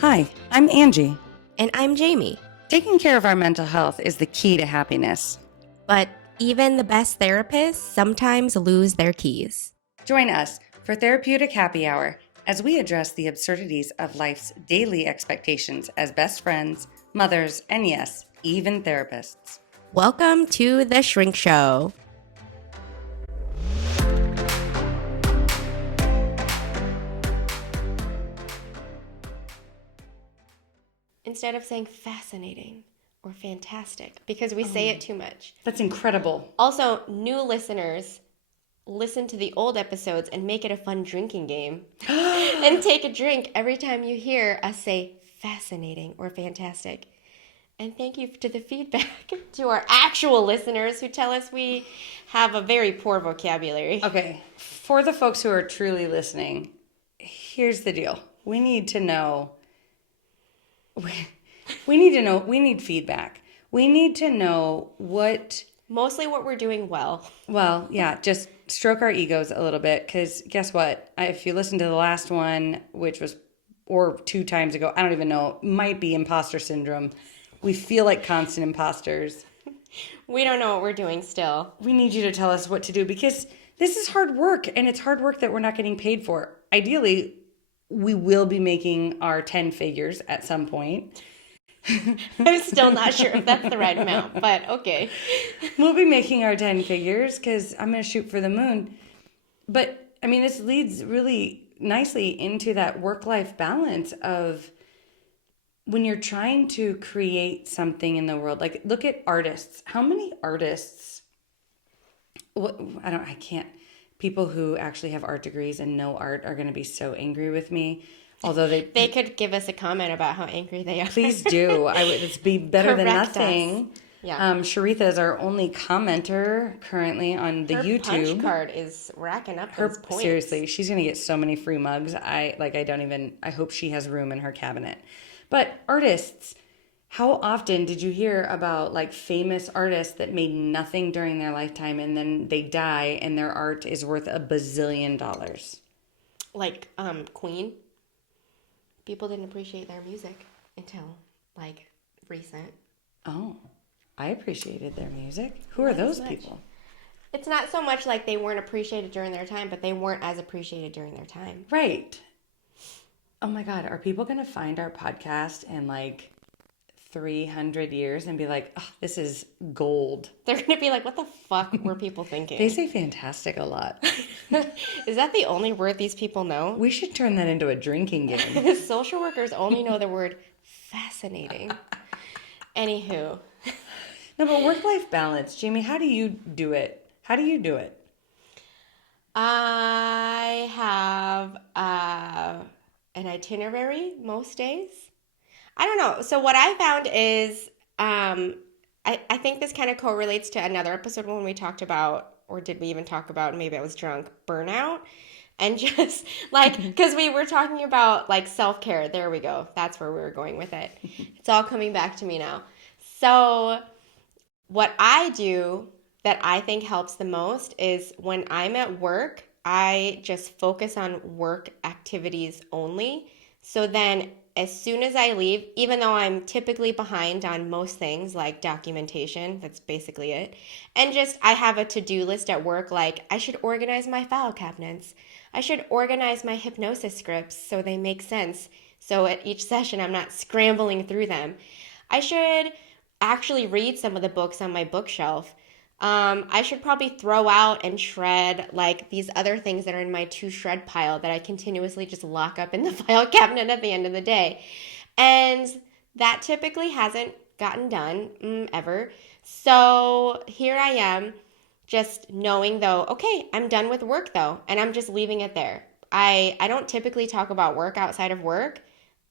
Hi, I'm Angie. And I'm Jaime. Taking care of our mental health is the key to happiness. But even the best therapists sometimes lose their keys. Join us for Therapeutic Happy Hour as we address the absurdities of life's daily expectations as best friends, mothers, and yes, even therapists. Welcome to The Shrink Show. Instead of saying fascinating or fantastic, because we say it too much. That's incredible. Also, new listeners, listen to the old episodes and make it a fun drinking game. And take a drink every time you hear us say fascinating or fantastic. And thank you to the feedback to our actual listeners who tell us we have a very poor vocabulary. Okay, for the folks who are truly listening, here's the deal. We need to know. We need feedback. We need to know what... Mostly what we're doing well. Well, yeah, just stroke our egos a little bit, because guess what? If you listen to the last one, which was, or 2 times ago, I don't even know, might be imposter syndrome. We feel like constant imposters. We don't know what we're doing still. We need you to tell us what to do, because this is hard work, and it's hard work that we're not getting paid for. Ideally, we will be making our 10 figures at some point. I'm still not sure if that's the right amount, but okay. We'll be making our 10 figures because I'm going to shoot for the moon. But, I mean, this leads really nicely into that work-life balance of when you're trying to create something in the world. Like, look at artists. How many artists... People who actually have art degrees and know art are going to be so angry with me. Although they could give us a comment about how angry they are. Please do. It's be better than Correct nothing. us. Yeah. Sharitha is our only commenter currently on the YouTube. Her punch card is racking up those points. Seriously, she's going to get so many free mugs. I hope she has room in her cabinet. But artists, how often did you hear about like famous artists that made nothing during their lifetime and then they die and their art is worth $1 bazillion? Like Queen. People didn't appreciate their music until like recent. Oh, I appreciated their music. Who are those people? It's not so much like they weren't appreciated during their time, but they weren't as appreciated during their time. Right. Oh my God, are people going to find our podcast in like 300 years and be like, oh, this is gold? They're going to be like, what the fuck were people thinking? They say fantastic a lot. Is that the only word these people know? We should turn that into a drinking game. Social workers only know the word fascinating. Anywho. No, but work-life balance. Jaime, how do you do it? How do you do it? I have an itinerary most days. I don't know. So what I found is, I think this kind of correlates to another episode when we talked about, or did we even talk about, maybe I was drunk, burnout. And just like, because we were talking about like self-care. There we go. That's where we were going with it. It's all coming back to me now. So what I do that I think helps the most is when I'm at work, I just focus on work activities only. So then as soon as I leave, even though I'm typically behind on most things like documentation, that's basically it. And just I have a to-do list at work, like I should organize my file cabinets. I should organize my hypnosis scripts so they make sense. So at each session, I'm not scrambling through them. I should actually read some of the books on my bookshelf. I should probably throw out and shred like these other things that are in my to shred pile that I continuously just lock up in the file cabinet at the end of the day. And that typically hasn't gotten done ever. So here I am just knowing though, okay, I'm done with work though, and I'm just leaving it there. I don't typically talk about work outside of work.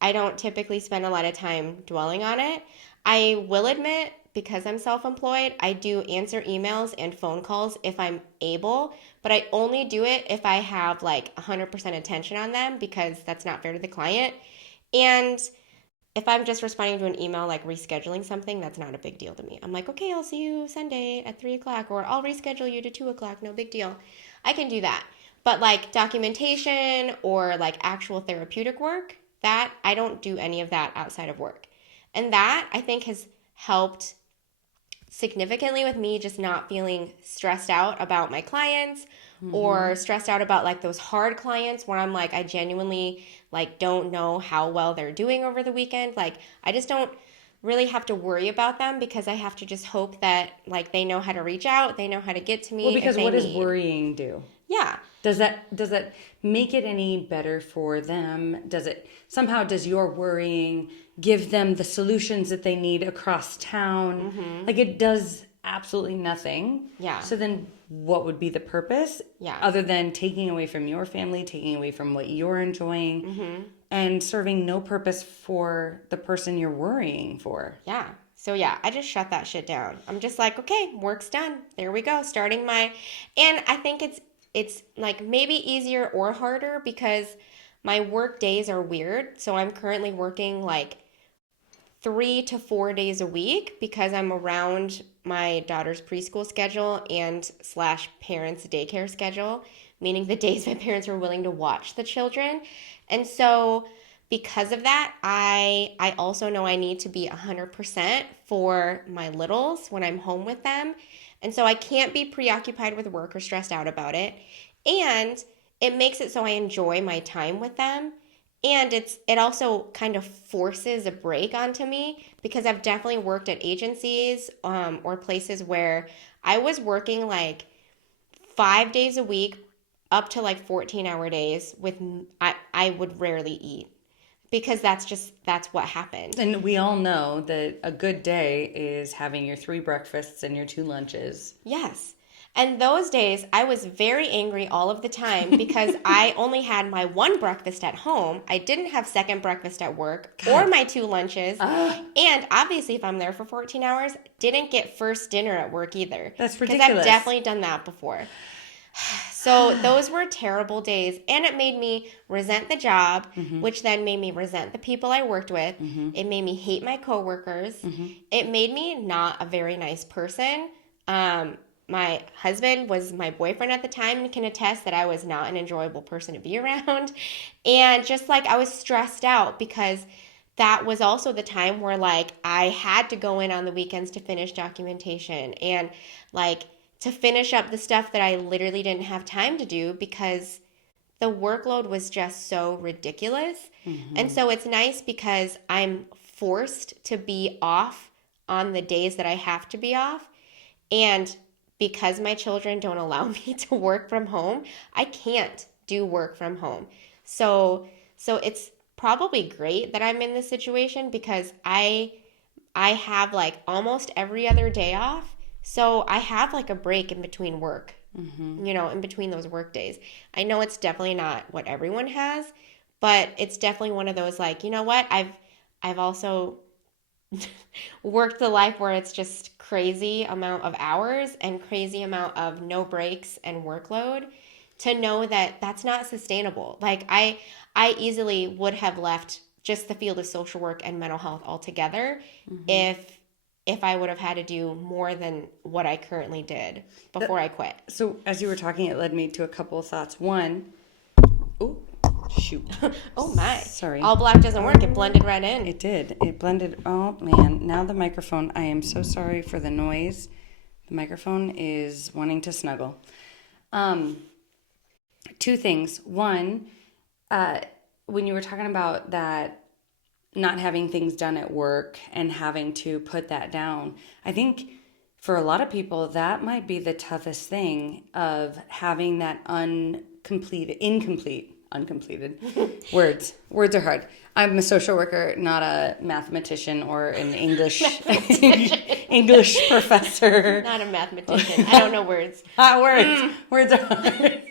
I don't typically spend a lot of time dwelling on it. I will admit, because I'm self-employed, I do answer emails and phone calls if I'm able, but I only do it if I have like 100% attention on them because that's not fair to the client. And if I'm just responding to an email like rescheduling something, that's not a big deal to me. I'm like, okay, I'll see you Sunday at 3 o'clock, or I'll reschedule you to 2 o'clock, no big deal. I can do that. But like documentation or like actual therapeutic work, that, I don't do any of that outside of work. And that, I think, has helped significantly with me just not feeling stressed out about my clients or stressed out about like those hard clients where I'm like, I genuinely like don't know how well they're doing over the weekend. Like, I just don't really have to worry about them because I have to just hope that like they know how to reach out, they know how to get to me. Well, because if they what does need. worrying do? Yeah. Does that make it any better for them? Does your worrying give them the solutions that they need across town? Like, it does absolutely nothing. Yeah. So then what would be the purpose? Yeah. Other than taking away from your family, taking away from what you're enjoying, and serving no purpose for the person you're worrying for. Yeah. So yeah, I just shut that shit down. I'm just like, okay, work's done. There we go. And I think it's like maybe easier or harder because my work days are weird. So I'm currently working like 3 to 4 days a week because I'm around my daughter's preschool schedule and / parents' daycare schedule, meaning the days my parents are willing to watch the children. And so because of that, I also know I need to be 100% for my littles when I'm home with them. And so I can't be preoccupied with work or stressed out about it. And it makes it so I enjoy my time with them. And it also kind of forces a break onto me because I've definitely worked at agencies or places where I was working like 5 days a week up to like 14-hour days I would rarely eat because that's what happened. And we all know that a good day is having your 3 breakfasts and your 2 lunches. Yes. And those days, I was very angry all of the time because I only had my 1 breakfast at home. I didn't have second breakfast at work or my 2 lunches. And obviously, if I'm there for 14 hours, didn't get first dinner at work either. That's ridiculous. Because I've definitely done that before. So those were terrible days. And it made me resent the job, which then made me resent the people I worked with. It made me hate my coworkers. It made me not a very nice person. My husband was my boyfriend at the time and can attest that I was not an enjoyable person to be around. And just like I was stressed out because that was also the time where like I had to go in on the weekends to finish documentation and like to finish up the stuff that I literally didn't have time to do because the workload was just so ridiculous. And so it's nice because I'm forced to be off on the days that I have to be off. And because my children don't allow me to work from home, I can't do work from home. So it's probably great that I'm in this situation because I have like almost every other day off. So I have like a break in between work, in between those work days. I know it's definitely not what everyone has, but it's definitely one of those like, you know what? I've also worked the life where it's just crazy amount of hours and crazy amount of no breaks and workload to know that that's not sustainable. Like I easily would have left just the field of social work and mental health altogether if I would have had to do more than what I currently did before I quit. So as you were talking, it led me to a couple of thoughts. One, ooh, shoot. Oh my. Sorry. All black doesn't work. It blended right in. It did. It blended. Oh, man. Now the microphone. I am so sorry for the noise. The microphone is wanting to snuggle. 2 things. One, when you were talking about that not having things done at work and having to put that down, I think for a lot of people, that might be the toughest thing of having that uncompleted words. Words are hard. I'm a social worker, not a mathematician or an English English professor. Not a mathematician. I don't know words. Words. Words are hard.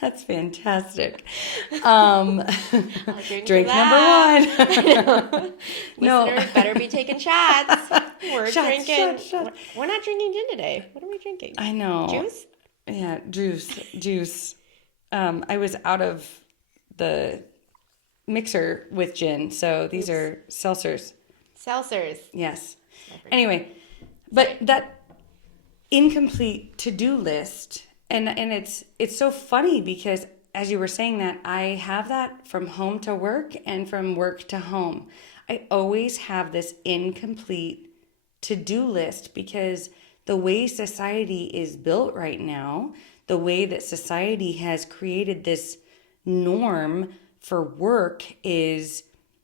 That's fantastic. Drink number 1. No. Listeners better be taking shots. We're drinking. Shots. We're not drinking gin today. What are we drinking? I know. Juice? Yeah, juice. I was out of the mixer with gin, so these are seltzers. Seltzers. Yes. Anyway, but that incomplete to-do list, and it's so funny because as you were saying that, I have that from home to work and from work to home. I always have this incomplete to-do list because the way society is built right now, the way that society has created this norm for work is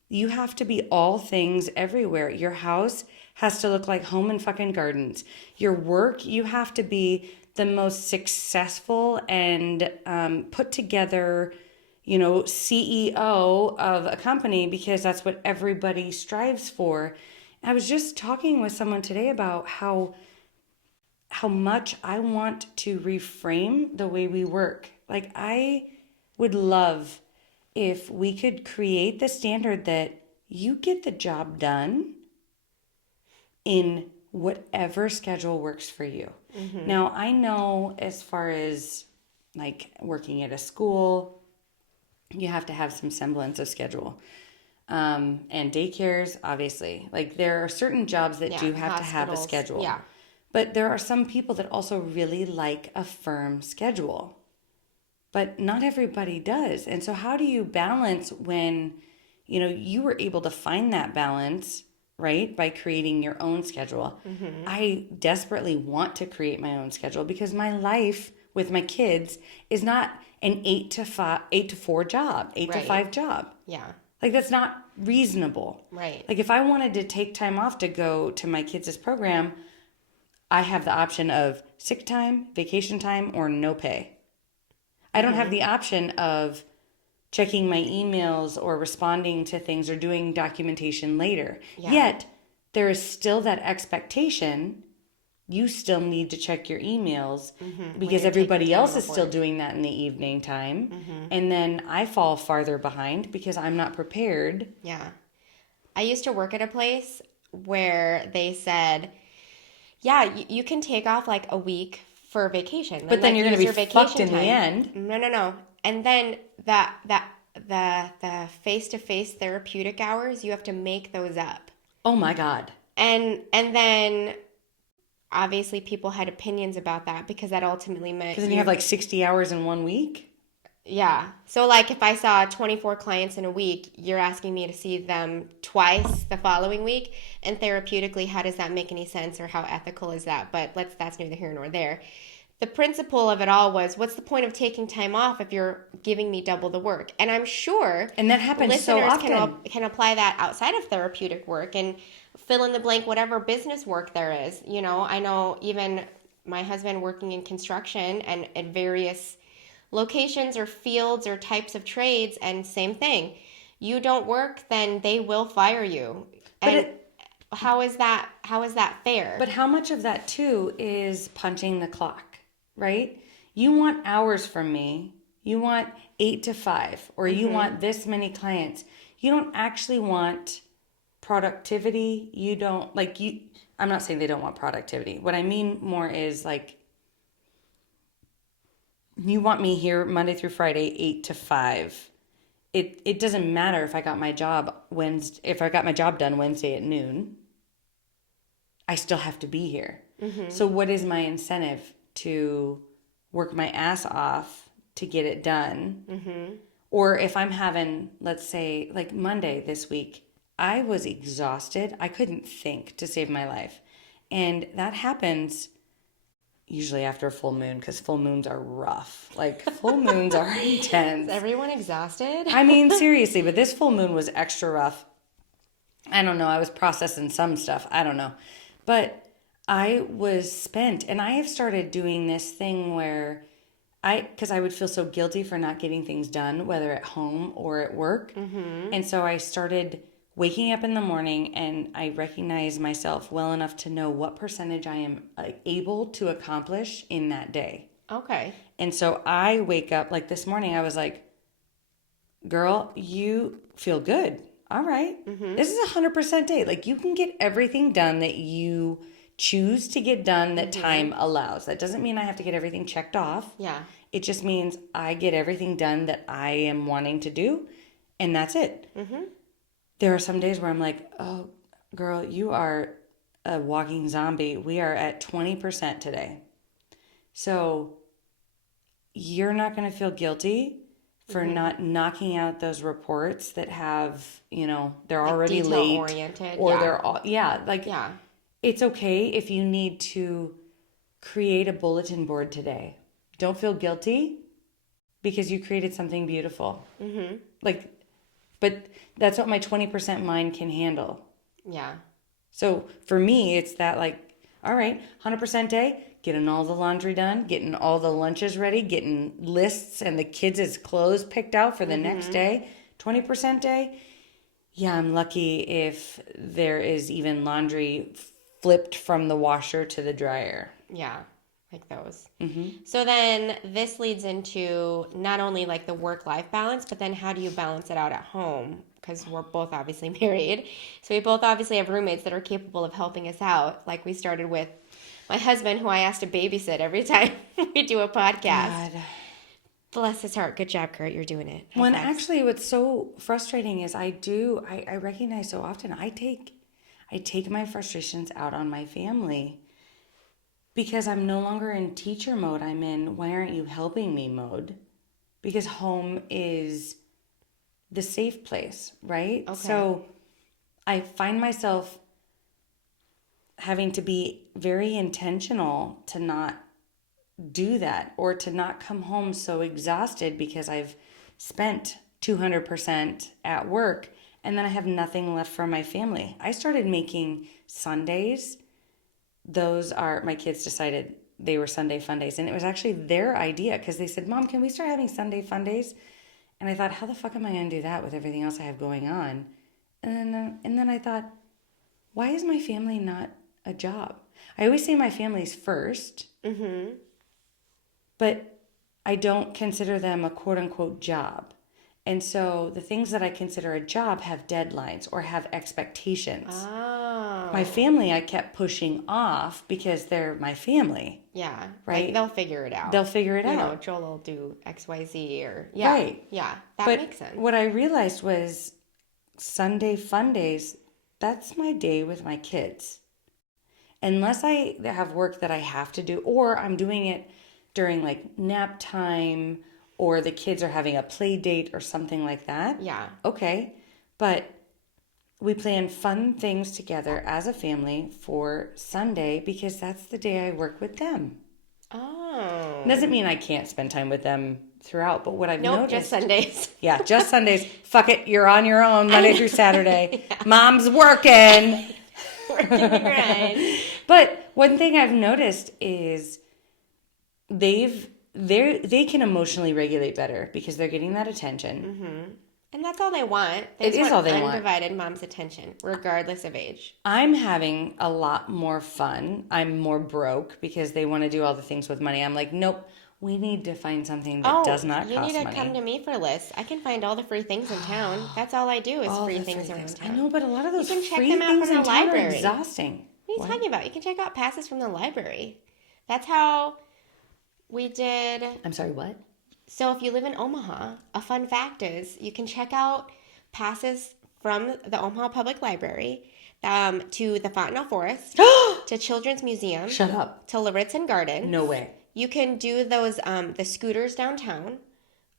you have to be all things everywhere. Your house has to look like Home and fucking Gardens. Your work, you have to be the most successful and put together, CEO of a company because that's what everybody strives for. I was just talking with someone today about how much I want to reframe the way we work. Like, I would love if we could create the standard that you get the job done in whatever schedule works for you. Mm-hmm. Now, I know as far as like working at a school, you have to have some semblance of schedule. And daycares, obviously. Like, there are certain jobs that do have to have a schedule. Yeah. But there are some people that also really like a firm schedule. But not everybody does. And so how do you balance when, you were able to find that balance, right? By creating your own schedule. Mm-hmm. I desperately want to create my own schedule because my life with my kids is not an 8 to 4 job, 8 to 5 job. Yeah. Like, that's not reasonable. Right. Like, if I wanted to take time off to go to my kids' program, I have the option of sick time, vacation time, or no pay. I don't have the option of checking my emails or responding to things or doing documentation later. Yeah. Yet, there is still that expectation. You still need to check your emails because everybody else is still doing that in the evening time. Mm-hmm. And then I fall farther behind because I'm not prepared. Yeah. I used to work at a place where they said, yeah, you can take off like a week for vacation. But then you're going to be fucked in the end. No. And then the face-to-face therapeutic hours, you have to make those up. Oh my God. And then obviously people had opinions about that because that ultimately meant... Because then you have like 60 hours in 1 week? Yeah. So like if I saw 24 clients in a week, you're asking me to see them twice the following week. And therapeutically, how does that make any sense or how ethical is that? But that's neither here nor there. The principle of it all was, what's the point of taking time off if you're giving me double the work? And I'm sure... And that happens so often. Listeners can apply that outside of therapeutic work and fill in the blank whatever business work there is. I know even my husband working in construction and at various locations or fields or types of trades, and same thing. You don't work, then they will fire you. And how is that fair? But how much of that too is punching the clock, right? You want hours from me. You want 8 to 5, or you want this many clients. You don't actually want productivity. You don't I'm not saying they don't want productivity. What I mean more is like, you want me here Monday through Friday, 8 to 5. It doesn't matter if I got my job done Wednesday at noon. I still have to be here. Mm-hmm. So what is my incentive to work my ass off to get it done? Mm-hmm. Or if I'm having, let's say, like Monday this week, I was exhausted. I couldn't think to save my life. And that happens usually after a full moon, because full moons are rough. Like, full moons are intense. Is everyone exhausted? I mean, seriously, but this full moon was extra rough. I don't know. I was processing some stuff. I don't know. But I was spent. And I have started doing this thing where because I would feel so guilty for not getting things done, whether at home or at work. Mm-hmm. And so I started waking up in the morning, and I recognize myself well enough to know what percentage I am able to accomplish in that day. Okay. And so I wake up, like this morning, I was like, girl, you feel good. All right. Mm-hmm. This is 100% day. Like, you can get everything done that you choose to get done that time allows. That doesn't mean I have to get everything checked off. Yeah. It just means I get everything done that I am wanting to do, and that's it. Mm-hmm. There are some days where I'm like, oh, girl, you are a walking zombie. We are at 20% today. So you're not going to feel guilty for not knocking out those reports that have, they're Like already detail late oriented. or Yeah. they're all, like Yeah. it's okay if you need to create a bulletin board today. Don't feel guilty because you created something beautiful. Like, but that's what my 20% mind can handle. Yeah. So for me, it's that like, all right, 100% day, getting all the laundry done, getting all the lunches ready, getting lists and the kids' clothes picked out for the next day. 20% day, yeah, I'm lucky if there is even laundry flipped from the washer to the dryer. Yeah, like those. So then this leads into not only like the work-life balance, but then how do you balance it out at home? Because we're both obviously married. So we both obviously have roommates that are capable of helping us out. Like we started with my husband, who I asked to babysit every time we do a podcast. God. Bless his heart. Good job, Kurt. You're doing it. High When fives. actually what's so frustrating is I recognize so often I take my frustrations out on my family because I'm no longer in teacher mode. I'm in why aren't you helping me mode, because home is the safe place, right? Okay. So I find myself having to be very intentional to not do that or to not come home so exhausted because I've spent 200% at work and then I have nothing left for my family. I started making Sundays. Those are, my kids decided they were Sunday fun days. And it was actually their idea because they said, Mom, can we start having Sunday fun days? And I thought, how the fuck am I going to do that with everything else I have going on? And then I thought, why is my family not a job? I always say my family's first, but I don't consider them a quote unquote job. And so the things that I consider a job have deadlines or have expectations. Oh. My family I kept pushing off because they're my family. Yeah. Right? Like they'll figure it out. They'll figure it You know, out. Joel will do XYZ or yeah. Right. Yeah. That But makes sense. what I realized was Sunday fun days, that's my day with my kids. Unless I have work that I have to do, or I'm doing it during like nap time, or the kids are having a play date or something like that. Yeah. Okay. But we plan fun things together as a family for Sunday because that's the day I work with them. Oh. It doesn't mean I can't spend time with them throughout, but what I've noticed... just Sundays. Yeah, just Sundays. Fuck it, you're on your own Monday through Saturday. Yeah. Mom's working. Working the grind. But one thing I've noticed is they can emotionally regulate better because they're getting that attention. And that's all they want. They It just is want all they want. undivided mom's attention, regardless of age. I'm having a lot more fun. I'm more broke because they want to do all the things with money. I'm like, nope, we need to find something that does not cost money. You need to come to me for lists. I can find all the free things in town. That's all I do is free things around town. I know, but a lot of those You can check free them out things from in the town are library. exhausting. What are you talking about? You can check out passes from the library. That's how we did. I'm sorry, what? So if you live in Omaha, a fun fact is you can check out passes from the Omaha Public Library to the Fontenelle Forest, to Children's Museum. Shut up. To Lauritzen Gardens. No way. You can do those, the scooters downtown.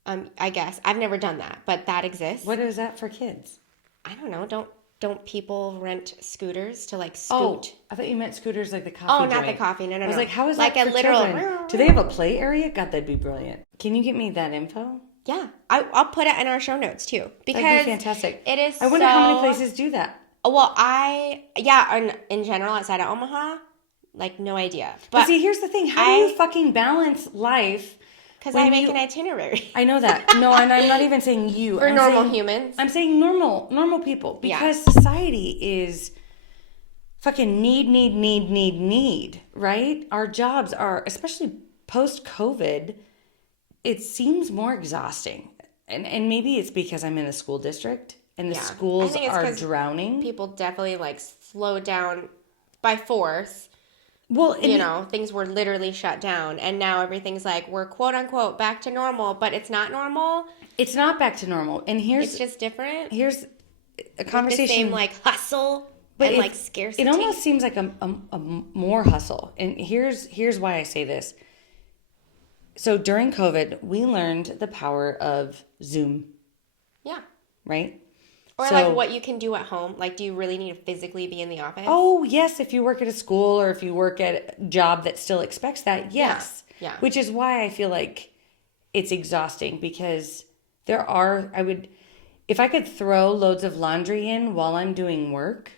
I guess. I've never done that, but that exists. What is that for kids? I don't know. Don't people rent scooters to like scoot? Oh, I thought you meant scooters like the coffee Oh, not joint. the coffee. No. I was like, how is like that a for literal? children? Do they have a play area? God, that'd be brilliant. Can you get me that info? Yeah, I'll put it in our show notes too because That'd be fantastic. It is. I wonder how many places do that. Well, in general outside of Omaha, like no idea. But see, here's the thing: how do you fucking balance life? Because I make an itinerary. I know that. No, and I'm not even saying you. For normal humans. I'm saying normal people because society is fucking need, right? Our jobs are, especially post-COVID, it seems more exhausting. And maybe it's because I'm in a school district and the schools are drowning. People definitely like slowed down by force. Well, things were literally shut down, and now everything's like we're quote unquote back to normal, but it's not normal. It's not back to normal, and it's just different. Here's a conversation. The same like hustle and like scarcity. It almost seems like a more hustle, and here's why I say this. So during COVID, we learned the power of Zoom, Yeah. right? Or So- like what you can do at home. Like, do you really need to physically be in the office? Oh, yes, if you work at a school or if you work at a job that still expects that, yes. Yeah. Which is why I feel like it's exhausting because if I could throw loads of laundry in while I'm doing work,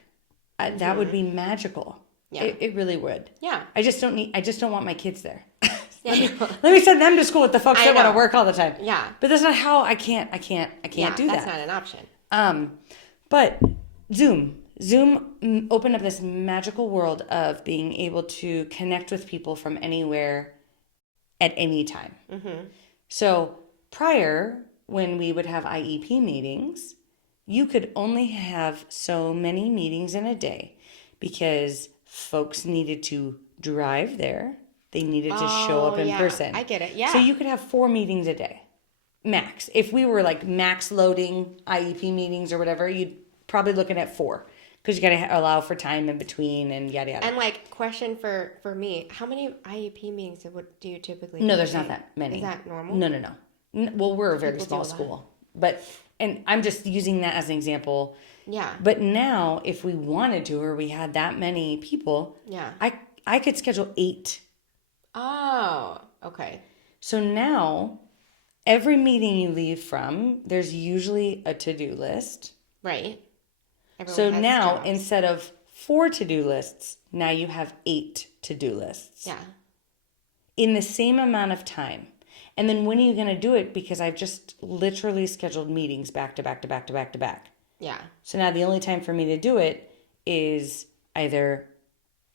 that would be magical. Yeah. It really would. Yeah. I just don't want my kids there. Yeah. Let me send them to school with the folks I that want to know. work all the time. Yeah. But that's not how I can't do That's that. not an option. But Zoom opened up this magical world of being able to connect with people from anywhere at any time. Mm-hmm. So prior, when we would have IEP meetings, you could only have so many meetings in a day because folks needed to drive there. They needed to show up in person. I get it. Yeah. So you could have 4 meetings a day, max. If we were like max loading IEP meetings or whatever, you'd probably looking at 4 because you got to allow for time in between and yada yada. And like, question for me, how many IEP meetings do you typically No, do? there's not that many. Is that normal? No. Well, we're a very People small do a lot. school, and I'm just using that as an example. Yeah. But now, if we wanted to, or we had that many people, Yeah. I could schedule 8. Oh, okay. So now, every meeting you leave from, there's usually a to-do list. Right. Everyone So has now, jobs. instead of 4 to-do lists, now you have 8 to-do lists. Yeah. In the same amount of time. And then when are you going to do it? Because I've just literally scheduled meetings back to back to back to back to back. Yeah. So now the only time for me to do it is either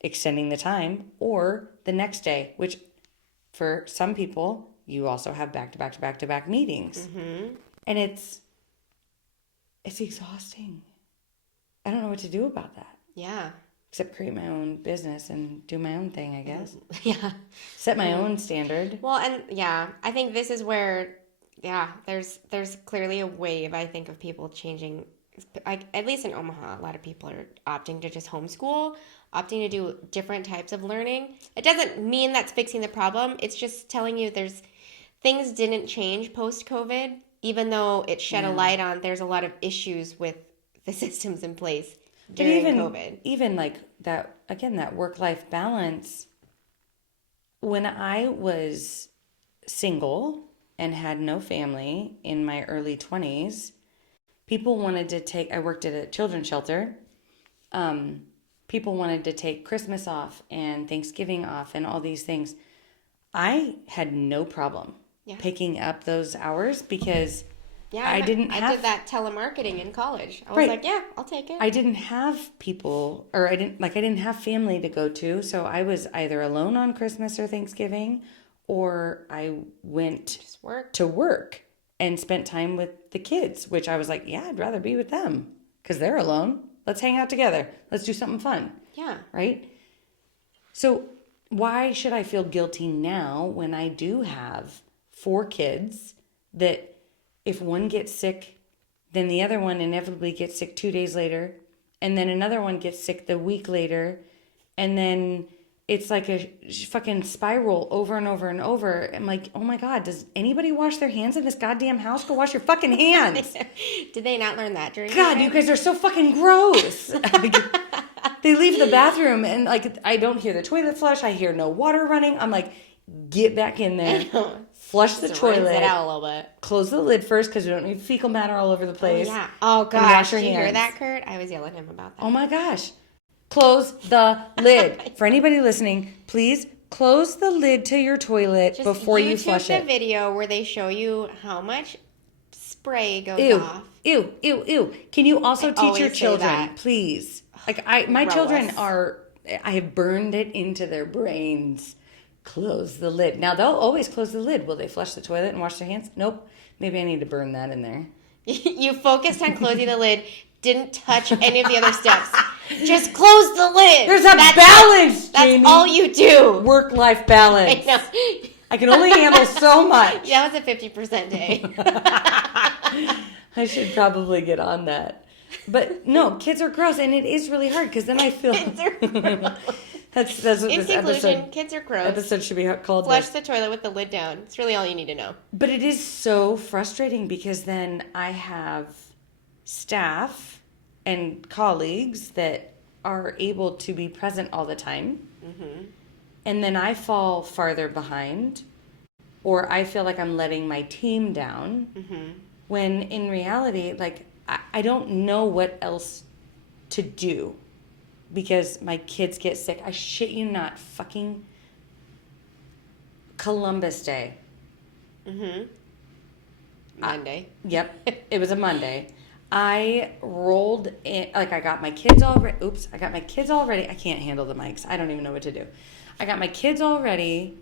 extending the time or the next day, which for some people, you also have back to back to back to back meetings. Mm-hmm. And it's exhausting. I don't know what to do about that. Yeah. Except create my own business and do my own thing, I guess. Yeah. Set my own standard. Well, and yeah, I think this is where, there's clearly a wave, I think, of people changing. Like, at least in Omaha, a lot of people are opting to just homeschool, opting to do different types of learning. It doesn't mean that's fixing the problem. It's just telling you things didn't change post-COVID, even though it shed a light on there's a lot of issues with the systems in place during COVID. Even like that, again, that work-life balance. When I was single and had no family in my early 20s, people wanted to take, I worked at a children's shelter. People wanted to take Christmas off and Thanksgiving off and all these things. I had no problem picking up those hours because I did that telemarketing in college. I was like, yeah, I'll take it. I didn't have people, or I didn't have family to go to. So I was either alone on Christmas or Thanksgiving, or I went to work and spent time with the kids, which I was like, yeah, I'd rather be with them because they're alone. Let's hang out together. Let's do something fun. Yeah. Right? So why should I feel guilty now when I do have 4 kids that if one gets sick, then the other one inevitably gets sick 2 days later, and then another one gets sick the week later, and then it's like a fucking spiral over and over and over. I'm like, oh my God, does anybody wash their hands in this goddamn house? Go wash your fucking hands. Did they not learn that during God, you guys are so fucking gross. They leave the bathroom and like I don't hear the toilet flush. I hear no water running. I'm like, get back in there. Flush the toilet. It out a little bit. Close the lid first because we don't need fecal matter all over the place. Oh, yeah. Oh, And gosh. wash your Did you hear hands. that, Kurt? I was yelling at him about that. Oh my gosh. Close the lid. For anybody listening, please close the lid to your toilet Just before you flush YouTube it. the video where they show you how much spray goes Ew. off. Ew. Can you also teach your always say children, that. please? Like my Gross. children I have burned it into their brains. Close the lid. Now they'll always close the lid. Will they flush the toilet and wash their hands? Nope. Maybe I need to burn that in there. You focused on closing the lid, didn't touch any of the other steps. Just close the lid. There's a balance, That's Jamie. all you do. Work-life balance. I know. I can only handle so much. That was a 50% day. I should probably get on that. But no, kids are gross, and it is really hard because then I feel That's what In this conclusion, kids are gross. episode should be called. Flush the toilet with the lid down. It's really all you need to know. But it is so frustrating because then I have staff and colleagues that are able to be present all the time. Mm-hmm. And then I fall farther behind, or I feel like I'm letting my team down. Mm-hmm. When in reality, like, I don't know what else to do because my kids get sick. I shit you not, fucking Columbus Day. Mm-hmm. Monday. Yep, it was a Monday. I rolled in, like I got my kids all ready. Oops, I got my kids all ready. I can't handle the mics. I don't even know what to do. I got my kids all ready,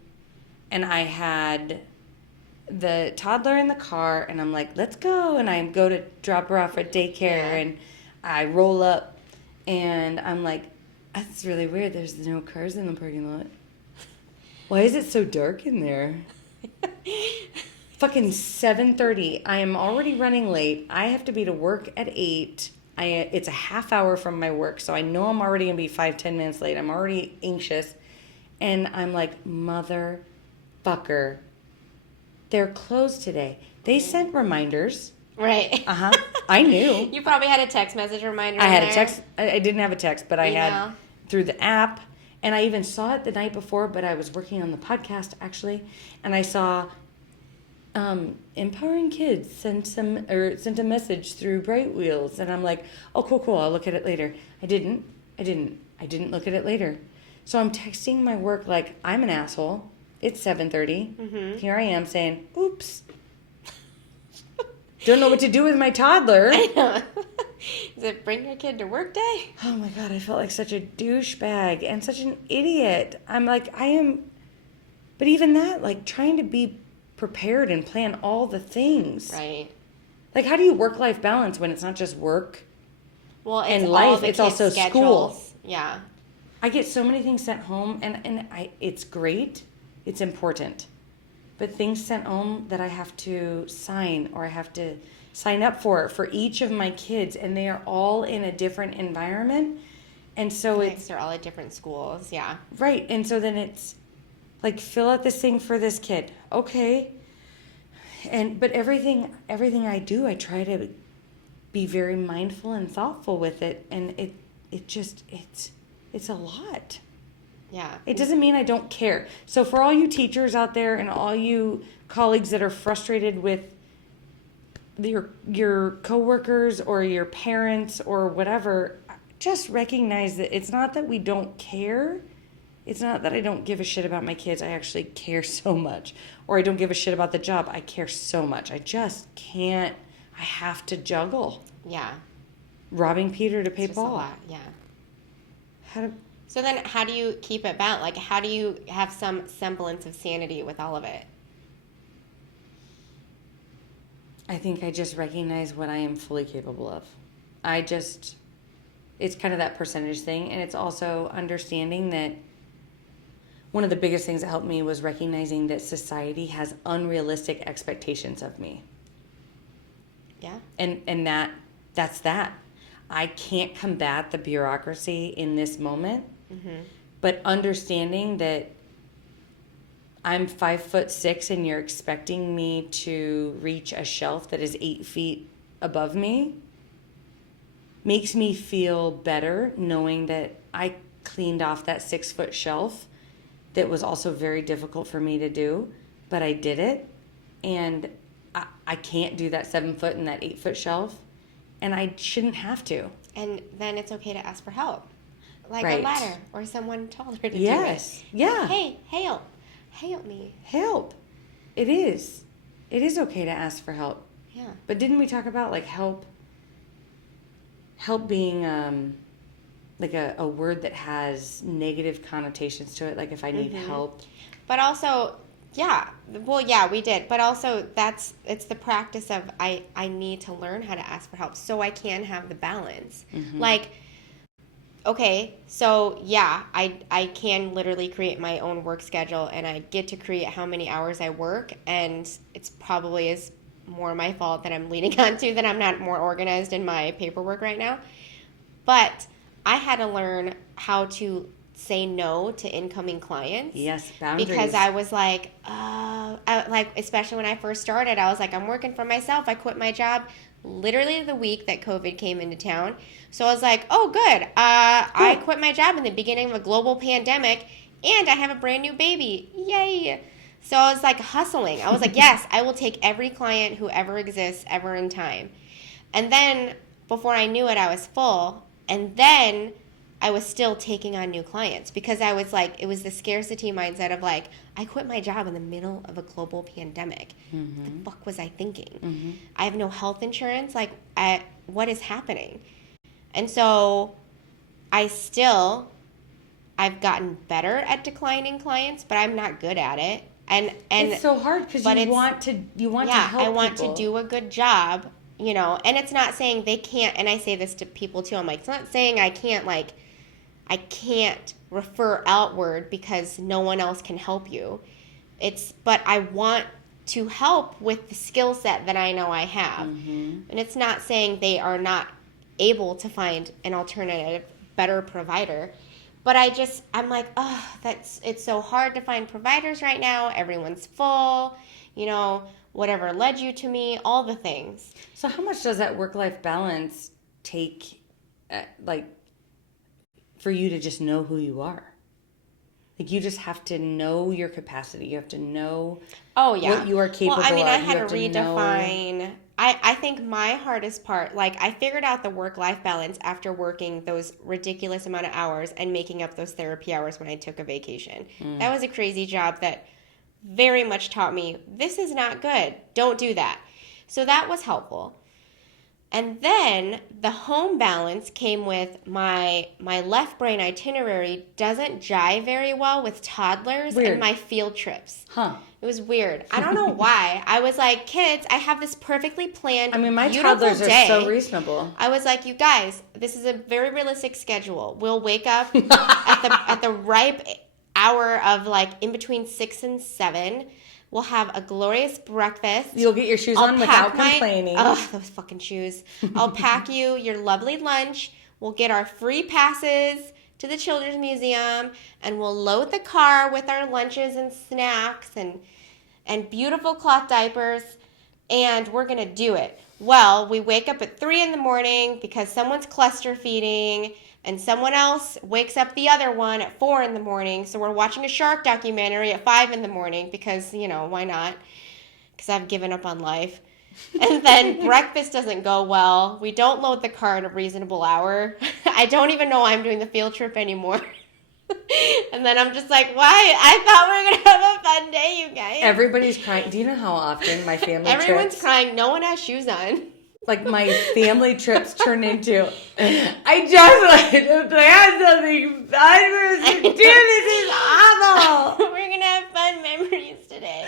and I had the toddler in the car, and I'm like, let's go. And I go to drop her off at daycare, and I roll up, and I'm like, that's really weird. There's no cars in the parking lot. Why is it so dark in there? Fucking 7:30. I am already running late. I have to be to work at 8. It's a half hour from my work, so I know I'm already going to be 5-10 minutes late. I'm already anxious. And I'm like, motherfucker. They're closed today. They sent reminders. Right. Uh-huh. I knew. You probably had a text message reminder. I had a text. I didn't have a text, but I had Email. through the app. And I even saw it the night before, but I was working on the podcast, actually. And I saw Empowering Kids sent a message through Bright Wheels. And I'm like, oh, cool. I'll look at it later. I didn't look at it later. So I'm texting my work like, I'm an asshole. It's 7:30. Mm-hmm. Here I am saying, oops. Don't know what to do with my toddler. I know. Is it bring your kid to work day? Oh my God, I felt like such a douchebag and such an idiot. I'm like, but even that, like trying to be prepared and plan all the things. Right. Like, how do you work-life balance when it's not just work? Well, it's and all life, the it's kids' also schedules. school. Yeah. I get so many things sent home, and it's great. It's important. But things sent home that I have to sign, or I have to sign up for each of my kids, and they are all in a different environment. And so They're all at different schools, yeah. Right, and so then it's like, fill out this thing for this kid. Okay. But everything I do, I try to be very mindful and thoughtful with it, and it's a lot. Yeah. It doesn't mean I don't care. So for all you teachers out there and all you colleagues that are frustrated with your coworkers or your parents or whatever, just recognize that it's not that we don't care. It's not that I don't give a shit about my kids. I actually care so much. Or I don't give a shit about the job. I care so much. I just can't. I have to juggle. Yeah. Robbing Peter to pay It's just Paul. a lot, yeah. So then how do you keep it balanced? Like, how do you have some semblance of sanity with all of it? I think I just recognize what I am fully capable of. It's kind of that percentage thing. And it's also understanding that one of the biggest things that helped me was recognizing that society has unrealistic expectations of me. Yeah. And that's that. I can't combat the bureaucracy in this moment, but understanding that I'm 5'6" and you're expecting me to reach a shelf that is 8 feet above me makes me feel better knowing that I cleaned off that 6-foot shelf that was also very difficult for me to do, but I did it. And I can't do that 7-foot and that 8-foot shelf, and I shouldn't have to. And then it's okay to ask for help. Like Right. a ladder or someone told her to do it. Yes. Yeah. Hey, help me. Help. It is. It is okay to ask for help. Yeah. But didn't we talk about like help being like a word that has negative connotations to it, like if I need help. But also, yeah. Well, yeah, we did. But also it's the practice of I need to learn how to ask for help so I can have the balance. Like, okay, so yeah, I can literally create my own work schedule and I get to create how many hours I work, and it's probably is more my fault that I'm leading on to that I'm not more organized in my paperwork right now. But I had to learn how to say no to incoming clients. Yes, boundaries. Because I was like, especially when I first started, I was like, I'm working for myself. I quit my job literally the week that COVID came into town. So I was like, oh, good. Cool. I quit my job in the beginning of a global pandemic, and I have a brand new baby. Yay. So I was like hustling. I was like, yes, I will take every client who ever exists ever in time. And then before I knew it, I was full. And then I was still taking on new clients because I was like, it was the scarcity mindset of like, I quit my job in the middle of a global pandemic. Mm-hmm. What the fuck was I thinking? Mm-hmm. I have no health insurance. Like, what is happening? And so I've gotten better at declining clients, but I'm not good at it. And it's so hard because you want to help I want people. to do a good job, you know. And it's not saying they can't. And I say this to people too. I'm like, it's not saying I can't refer outward because no one else can help you. But I want to help with the skill set that I know I have. Mm-hmm. And it's not saying they are not able to find an alternative, better provider. But I'm like, oh, it's so hard to find providers right now. Everyone's full, you know, whatever led you to me, all the things. So how much does that work-life balance take, for you to just know who you are? Like, you just have to know your capacity. You have to know what you are capable of. Well, I mean, I had to redefine. I think my hardest part, like, I figured out the work-life balance after working those ridiculous amount of hours and making up those therapy hours when I took a vacation. That was a crazy job that very much taught me, this is not good. Don't do that. So that was helpful. And then the home balance came with my left brain itinerary doesn't jive very well with toddlers and my field trips. Huh. It was weird. I don't know why. I was like, kids, I have this perfectly planned, my beautiful toddlers day. are so reasonable. I was like, you guys, this is a very realistic schedule. We'll wake up at the ripe hour of like in between 6 and 7. We'll have a glorious breakfast. You'll get your shoes on without complaining. Ugh, those fucking shoes. I'll pack you your lovely lunch. We'll get our free passes to the Children's Museum, and we'll load the car with our lunches and snacks and beautiful cloth diapers, and we're going to do it. Well, we wake up at 3 in the morning because someone's cluster feeding, and someone else wakes up the other one at 4 in the morning. So we're watching a shark documentary at 5 in the morning because, you know, why not? Because I've given up on life. And then breakfast doesn't go well. We don't load the car at a reasonable hour. I don't even know why I'm doing the field trip anymore. And then I'm just like, why? I thought we were going to have a fun day, you guys. Everybody's crying. Do you know how often my family Everyone's crying. No one has shoes on. Like, my family trips turn into, I just wanted to plan something fun for us to do. This is awful. We're going to have fun memories today.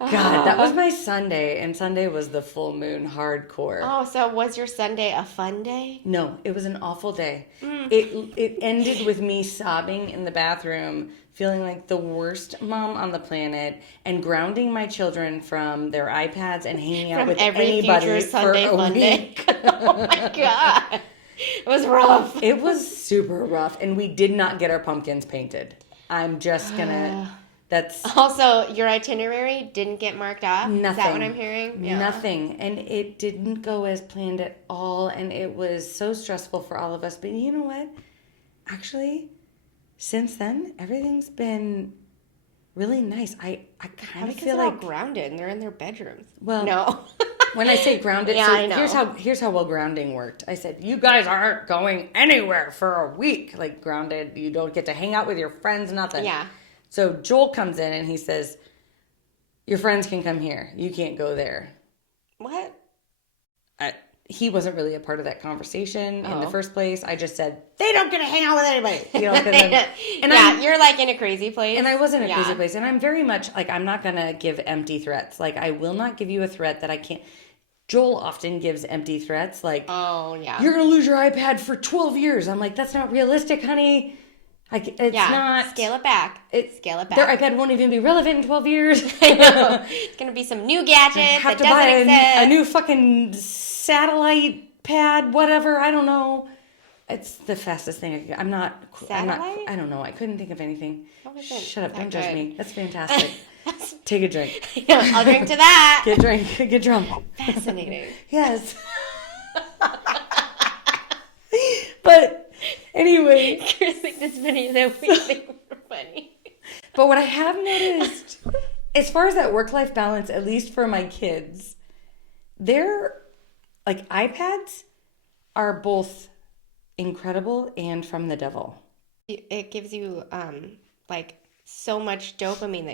God, that was my Sunday, and Sunday was the full moon hardcore. Oh, so was your Sunday a fun day? No, it was an awful day. It ended with me sobbing in the bathroom, feeling like the worst mom on the planet, and grounding my children from their iPads and hanging out with anybody for a week. Oh my God. It was rough. It was super rough, and we did not get our pumpkins painted. I'm just gonna... That's also, your itinerary didn't get marked off? Nothing. Is that what I'm hearing? Yeah. Nothing. And it didn't go as planned at all, and it was so stressful for all of us. But you know what? Actually, since then, everything's been really nice. I kind of feel like... all grounded, and they're in their bedrooms. Well, no. When I say grounded, yeah, so I know. here's how well grounding worked. I said, you guys aren't going anywhere for a week. Like, grounded, you don't get to hang out with your friends, nothing. Yeah. So Joel comes in and he says, your friends can come here. You can't go there. What? He wasn't really a part of that conversation in the first place. I just said, they don't get to hang out with anybody. You know, you're like in a crazy place. And I was in a crazy place. And I'm very much like, I'm not going to give empty threats. Like, I will not give you a threat that I can't. Joel often gives empty threats. Like, oh, yeah. You're going to lose your iPad for 12 years. I'm like, that's not realistic, honey. It's not. Scale it back. Scale it back. Their iPad won't even be relevant in 12 years. I know. It's going to be some new gadget that doesn't exist. A new fucking satellite pad, whatever. I don't know. It's the fastest thing. I'm not. Satellite? I don't know. I couldn't think of anything. That wasn't Shut up! that Don't judge good. me. That's fantastic. Take a drink. Yeah, I'll drink to that. Get drunk. Fascinating. Yes. But anyway, Chris thinks it's funny that we think we're funny. but what I have noticed, as far as that work-life balance, at least for my kids, they're like iPads are both incredible and from the devil. It gives you like so much dopamine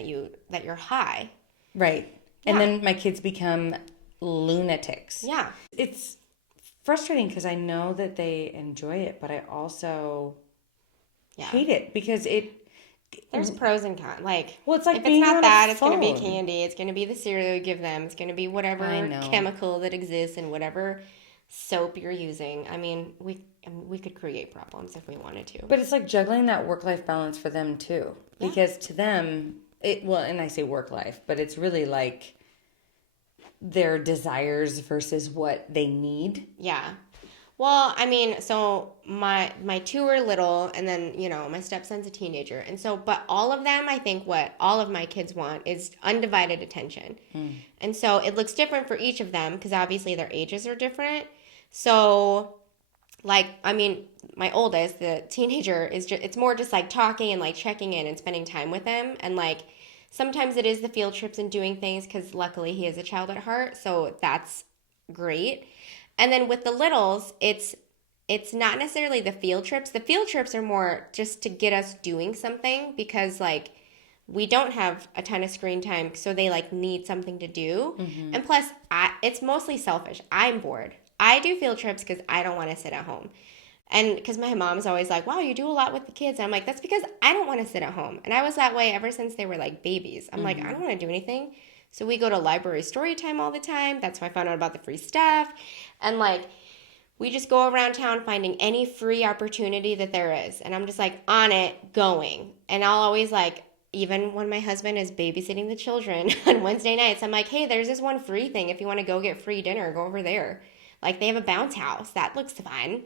that you're high. Right. And Yeah. then my kids become lunatics. Yeah. It's frustrating because I know that they enjoy it, but I also hate it because There's pros and cons. Like, well, it's like if it's being on not a that, it's going to be phone. candy. It's going to be the cereal you give them. It's going to be whatever I know. chemical that exists in whatever soap you're using. I mean, we could create problems if we wanted to. But it's like juggling that work-life balance for them too. Yeah. Because to them, and I say work-life, but it's really like their desires versus what they need. Yeah. Well, I mean, so my two are little, and then, my stepson's a teenager. And so, but all of them, I think what all of my kids want is undivided attention. And so it looks different for each of them because obviously their ages are different. So, like, I mean, my oldest, the teenager, it's more just like talking and like checking in and spending time with them. And like, sometimes it is the field trips and doing things because luckily he is a child at heart. So that's great. And then with the littles, it's not necessarily the field trips. The field trips are more just to get us doing something because like we don't have a ton of screen time, so they like need something to do. Mm-hmm. And plus, it's mostly selfish. I'm bored. I do field trips because I don't want to sit at home. And because my mom's always like, wow, you do a lot with the kids. And I'm like, that's because I don't want to sit at home. And I was that way ever since they were like babies. I'm like, I don't want to do anything. So we go to library story time all the time. That's how I found out about the free stuff. And like, we just go around town finding any free opportunity that there is. And I'm just like on it, going. And I'll always like, even when my husband is babysitting the children on Wednesday nights, I'm like, hey, there's this one free thing. If you want to go get free dinner, go over there. Like they have a bounce house. That looks fun.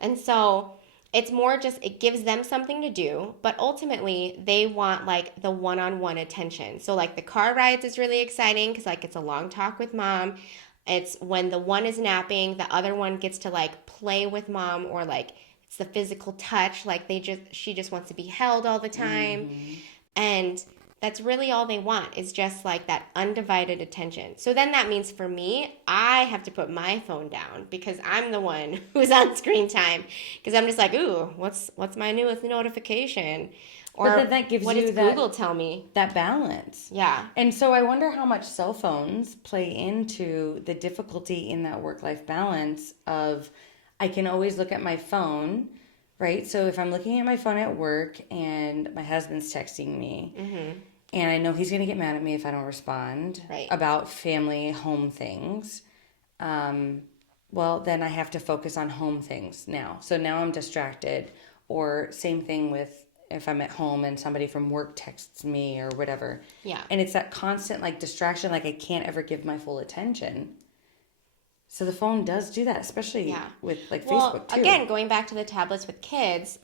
And so it's more just, it gives them something to do, but ultimately they want like the one-on-one attention. So like the car rides is really exciting because like it's a long talk with mom. It's when the one is napping, the other one gets to like play with mom, or like it's the physical touch. Like she just wants to be held all the time. Mm-hmm. And that's really all they want, is just like that undivided attention. So then that means for me, I have to put my phone down because I'm the one who's on screen time. Because I'm just like, ooh, what's my newest notification? Or but then that gives what you does Google tell me? That balance. Yeah. And so I wonder how much cell phones play into the difficulty in that work-life balance of, I can always look at my phone, right? So if I'm looking at my phone at work and my husband's texting me, mm-hmm. and I know he's going to get mad at me if I don't respond about family, home things, well, then I have to focus on home things now. So now I'm distracted. Or same thing with if I'm at home and somebody from work texts me or whatever. Yeah. And it's that constant like distraction, like I can't ever give my full attention. So the phone does do that, especially with like Facebook too. Again, going back to the tablets with kids,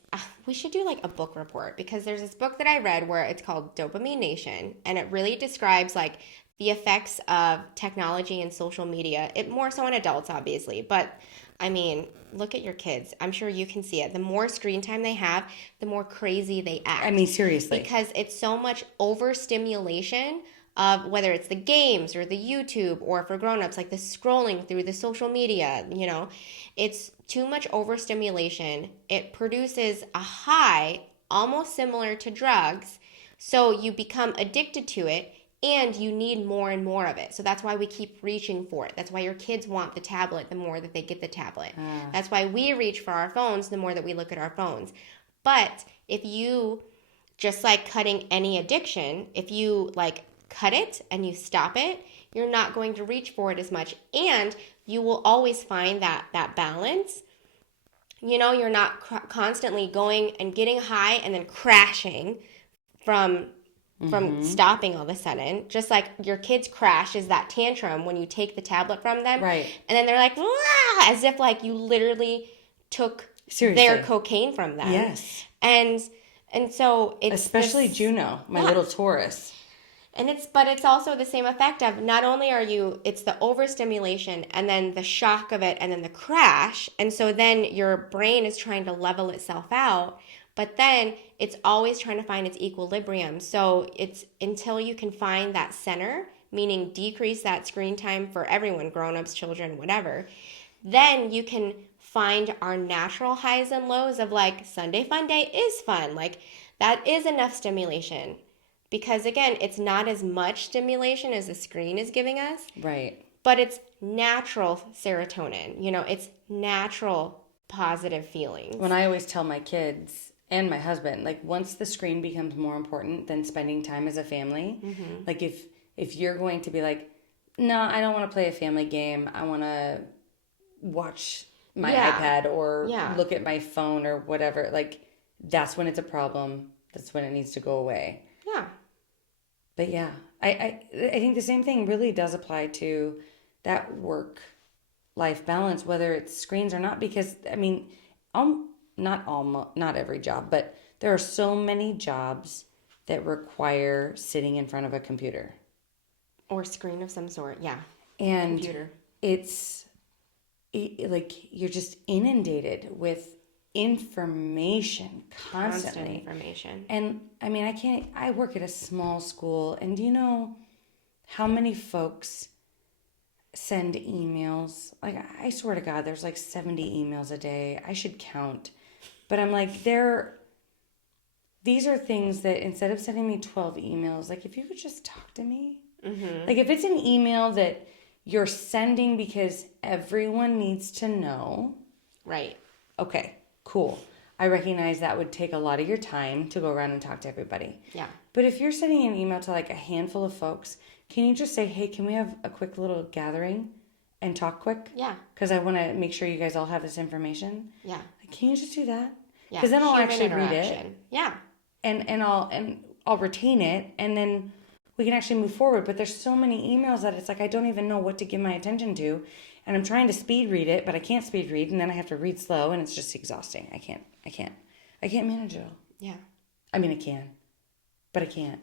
we should do like a book report, because there's this book that I read where it's called Dopamine Nation, and it really describes like the effects of technology and social media. It more so on adults, obviously, but I mean, look at your kids. I'm sure you can see it. The more screen time they have, the more crazy they act. I mean, seriously. Because it's so much overstimulation of whether it's the games or the YouTube, or for grown-ups, like the scrolling through the social media, it's too much overstimulation. It produces a high almost similar to drugs. So you become addicted to it, and you need more and more of it. So that's why we keep reaching for it. That's why your kids want the tablet the more that they get the tablet. That's why we reach for our phones the more that we look at our phones. But if you, just like cutting any addiction, if you like cut it and you stop it, you're not going to reach for it as much. And you will always find that balance. You're not constantly going and getting high and then crashing from stopping all of a sudden. Just like your kids crash is that tantrum when you take the tablet from them. Right. And then they're like, "Wah!" As if like you literally took Seriously. their cocaine from them. Yes. And so it's Especially this, Juno, my little Taurus. and it's also the same effect of not only are you, it's the overstimulation and then the shock of it and then the crash. And so then your brain is trying to level itself out, but then it's always trying to find its equilibrium. So it's until you can find that center, meaning decrease that screen time for everyone, grown-ups, children, whatever, then you can find our natural highs and lows of like Sunday fun day is fun. Like that is enough stimulation. Because again, it's not as much stimulation as the screen is giving us. Right. But it's natural serotonin. It's natural positive feelings. When I always tell my kids and my husband, like once the screen becomes more important than spending time as a family, like if you're going to be like, no, I don't want to play a family game. I want to watch my iPad or look at my phone or whatever. Like that's when it's a problem. That's when it needs to go away. Yeah. But yeah, I think the same thing really does apply to that work-life balance, whether it's screens or not, because, I mean, not every job, but there are so many jobs that require sitting in front of a computer. Or screen of some sort, yeah. And computer. like you're just inundated with information constantly. Constant information. And I mean, I work at a small school, and do you know how many folks send emails? Like, I swear to God, there's like 70 emails a day. I should count. But I'm like, these are things that instead of sending me 12 emails, like if you could just talk to me. Like if it's an email that you're sending because everyone needs to know. Right. Okay. Cool. I recognize that would take a lot of your time to go around and talk to everybody. Yeah. But if you're sending an email to like a handful of folks, can you just say, hey, can we have a quick little gathering and talk quick? Yeah. Because I want to make sure you guys all have this information. Yeah. Like, can you just do that? Yeah. Because then I'll Human actually read interaction. it. Yeah. And I'll retain it, and then we can actually move forward. But there's so many emails that it's like I don't even know what to give my attention to. And I'm trying to speed read it, but I can't speed read, and then I have to read slow, and it's just exhausting. I can't manage it all. Yeah. I mean, I can, but I can't.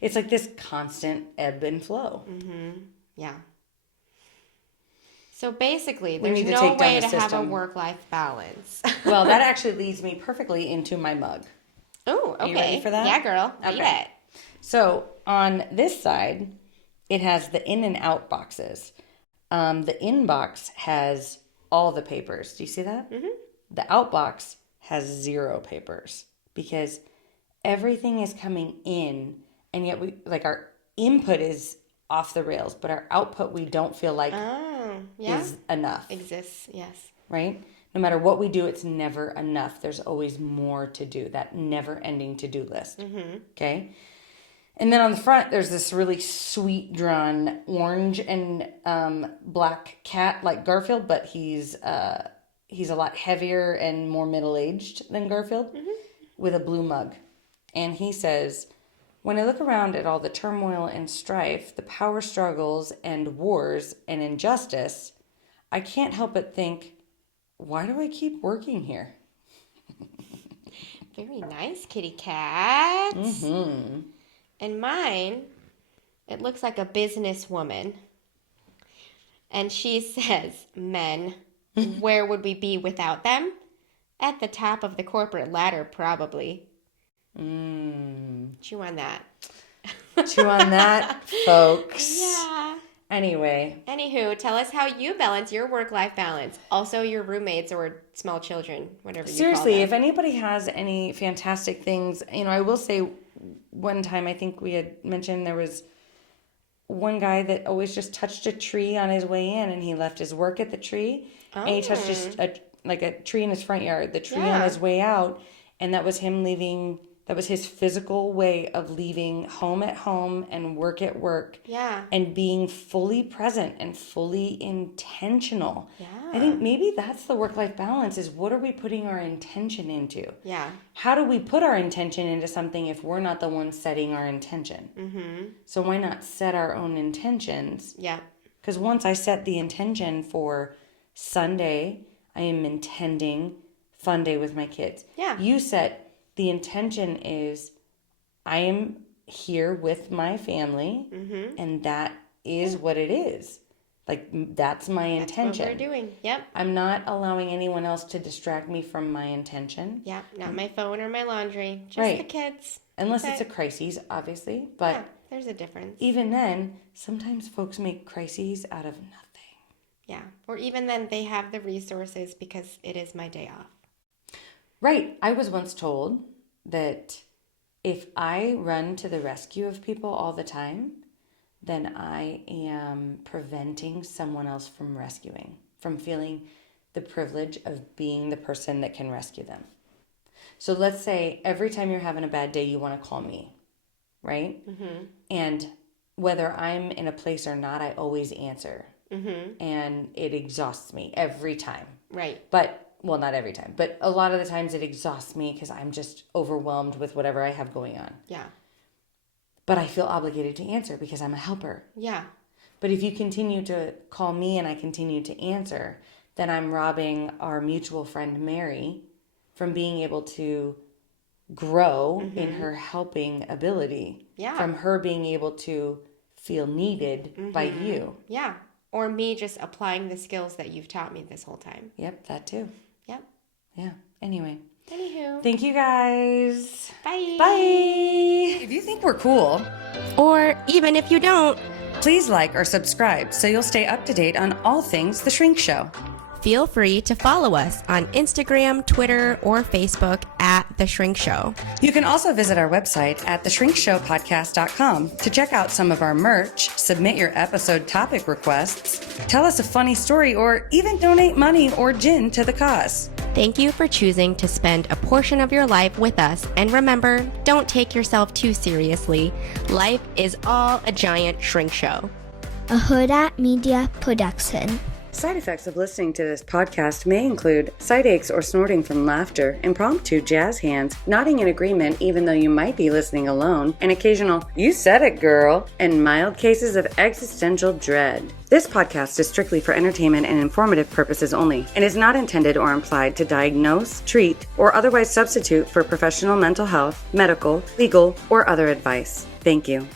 It's like this constant ebb and flow. Yeah. So basically, We need there's to no take down way the to have a system. work-life balance. Well, that actually leads me perfectly into my mug. Oh, okay. You ready for that? Yeah, girl. Read Okay. it. So on this side, it has the in and out boxes. The in box has all the papers. Do you see that? The out box has 0 papers because everything is coming in, and yet our input is off the rails, but our output we don't feel like is enough. Exists, yes. Right? No matter what we do, it's never enough. There's always more to do. That never-ending to-do list. Okay? And then on the front, there's this really sweet drawn orange and black cat like Garfield, but he's a lot heavier and more middle-aged than Garfield with a blue mug. And he says, when I look around at all the turmoil and strife, the power struggles and wars and injustice, I can't help but think, why do I keep working here? Very nice, kitty cat. And mine, it looks like a businesswoman. And she says, men, where would we be without them? At the top of the corporate ladder, probably. Chew on that. Chew on that, folks. Yeah. Anyway. Anywho, tell us how you balance your work-life balance. Also, your roommates or small children, whatever you Seriously, call them. if anybody has any fantastic things, I will say one time I think we had mentioned there was one guy that always just touched a tree on his way in, and he left his work at the tree, and he touched a tree in his front yard, the tree on his way out, and that was him leaving. That was his physical way of leaving home at home and work at work. Yeah. And being fully present and fully intentional. Yeah. I think maybe that's the work-life balance, is what are we putting our intention into? Yeah. How do we put our intention into something if we're not the one setting our intention? So why not set our own intentions? Yeah. Because once I set the intention for Sunday, I am intending fun day with my kids. Yeah. You set the intention is I am here with my family, and that is what it is. Like, that's my intention. That's what we're doing. Yep. I'm not allowing anyone else to distract me from my intention. Yeah, not my phone or my laundry, just Right. the kids. Unless it's a crisis, obviously. But yeah, there's a difference. even then, sometimes folks make crises out of nothing. Yeah, or even then they have the resources because it is my day off. Right. I was once told that if I run to the rescue of people all the time, then I am preventing someone else from rescuing, from feeling the privilege of being the person that can rescue them. So let's say every time you're having a bad day, you want to call me, right? Mm-hmm. And whether I'm in a place or not, I always answer. Mm-hmm. And it exhausts me every time. Right. But, well, not every time, but a lot of the times it exhausts me because I'm just overwhelmed with whatever I have going on. Yeah. But I feel obligated to answer because I'm a helper. Yeah. But if you continue to call me and I continue to answer, then I'm robbing our mutual friend Mary from being able to grow in her helping ability. Yeah. From her being able to feel needed by you. Yeah. Or me just applying the skills that you've taught me this whole time. Yep, that too. Yep. Yeah. Anyway. Anywho. Thank you guys. Bye. Bye. If you think we're cool, or even if you don't, please like or subscribe so you'll stay up to date on all things The Shrink Show. feel free to follow us on Instagram, Twitter, or Facebook at The Shrink Show. You can also visit our website at theshrinkshowpodcast.com to check out some of our merch, submit your episode topic requests, tell us a funny story, or even donate money or gin to the cause. Thank you for choosing to spend a portion of your life with us. And remember, don't take yourself too seriously. Life is all a giant shrink show. A Huda Media Production. Side effects of listening to this podcast may include side aches or snorting from laughter, impromptu jazz hands, nodding in agreement even though you might be listening alone, an occasional "you said it, girl," and mild cases of existential dread. This podcast is strictly for entertainment and informative purposes only and is not intended or implied to diagnose, treat, or otherwise substitute for professional mental health, medical, legal, or other advice. Thank you.